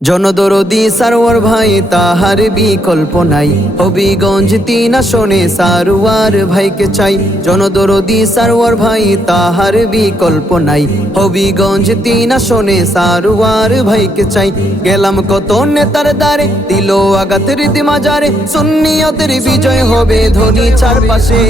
জনদরদি সারোয়ার ভাই তাহার বিকল্প নাই, হবিগঞ্জ ৩ আসনে সারোয়ার ভাইকে চাই। জনদরদি সারোয়ার ভাই তাহার বিকল্প নাই, হবিগঞ্জ ৩ আসনে সারোয়ার ভাইকে চাই। গেলাম কত নেতার দ্বারে, দিল আঘাত রীতি মাজারে, সুন্নিয়তের বিজয় হবে ধনী চারপাশে।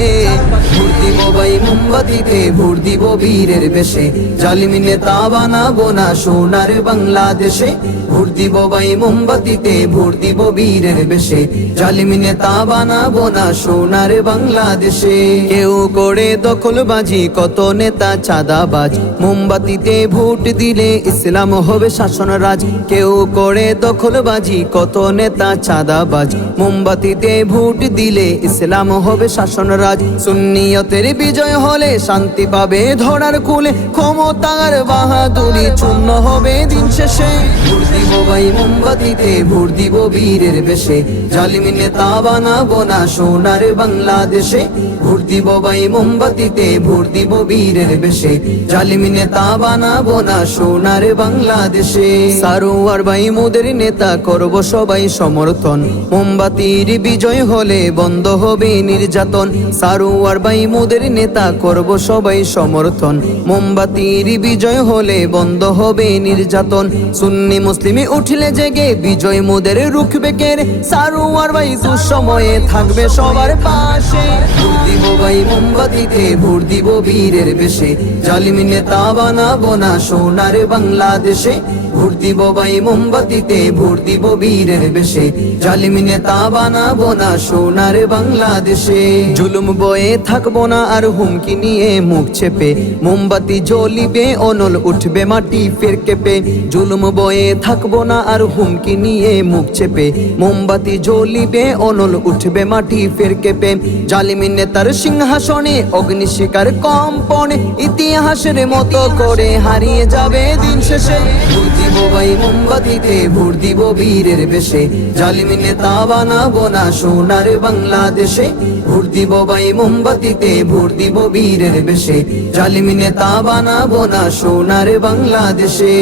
ভোট দিব ভাই মোমবাতিতে, ভোট দিব বীরের বেশে, জালিম নেতা বানাবো না সোনার বাংলাদেশে। ভোট দিব ভাই মোমবাতিতে, ভোট দিব বীরের বেশে, জালিম নেতা বানাবো না সোনার বাংলাদেশে। কেউ করে দখলবাজি, কত নেতা চাঁদাবাজ, মোমবাতিতে ভোট দিলে ইসলাম হবে শাসন রাজ। কেউ করে দখলবাজি, কত নেতা চাঁদাবাজ, মোমবাতিতে ভোট দিলে ইসলাম হবে শাসন রাজ। সুন্নিয়তের বিজয় হলে শান্তি পাবে ধরার কুলে, ক্ষমতার বাহাদুরি চূর্ণ হবে দিন শেষে। ভোট দিব ভাই মোমবাতিতে, ভোট দিব বীরের বেশে, জালিম নেতা বানাবো না সোনার বাংলাদেশে। ভোট দিব ভাই মোমবাতিতে, ভোট দিব বীরের বেশে, জালিম নেতা বানাবো না সোনার বাংলাদেশে। সারোয়ার ভাই মোদের নেতা, করব সবাই সমর্থন, মোমবাতির বিজয় হলে বন্ধ হবে নির্যাতন। সারোয়ার ভাই মোদের নেতা, করব সবাই সমর্থন, মোমবাতির বিজয় হলে বন্ধ হবে নির্যাতন। সুন্নি মুসলিমে উঠলে জেগে, বিজয় মোদের রুখবে কে রে, সারোয়ার ভাই দুঃসময়ে থাকবে সবার পাশে। ভোট দিব ভাই মোমবাতিতে, ভোট দিব বীরের বেশে, জালিম নেতা বানাবো না সোনার বাংলাদেশে। ভোট দিব ভাই মোমবাতিতে, ভোট দিব বীরের বেশে, জালিম নেতা বানাবো না সোনার বাংলাদেশে। জুলুম বয়ে থাকবো না আর হুমকি নিয়ে মুখ চেপে, মোমবাতি জ্বলিবে অনল উঠবে মাটি ফের কেঁপে। জুলুম বয়ে থাকবো না আর হুমকি নিয়ে মুখ চেপে, মোমবাতি জ্বলিবে অনল উঠবে মাটি ফের কেঁপে। জালিম নেতার সিংহাসনে অগ্নিশিখার কম্পনে, ইতিহাসের মতো করে হারিয়ে যাবে দিন শেষে। ভোট দিব ভাই মোমবাতিতে, ভোট দিব বীরের বেশে, জালিম নেতা বানাবো না সোনার বাংলাদেশে। ভোট দিব ভাই মোমবাতিতে, ভোট দিব বীরের বেশে, জালিম নেতা বানাবো না সোনার বাংলাদেশে।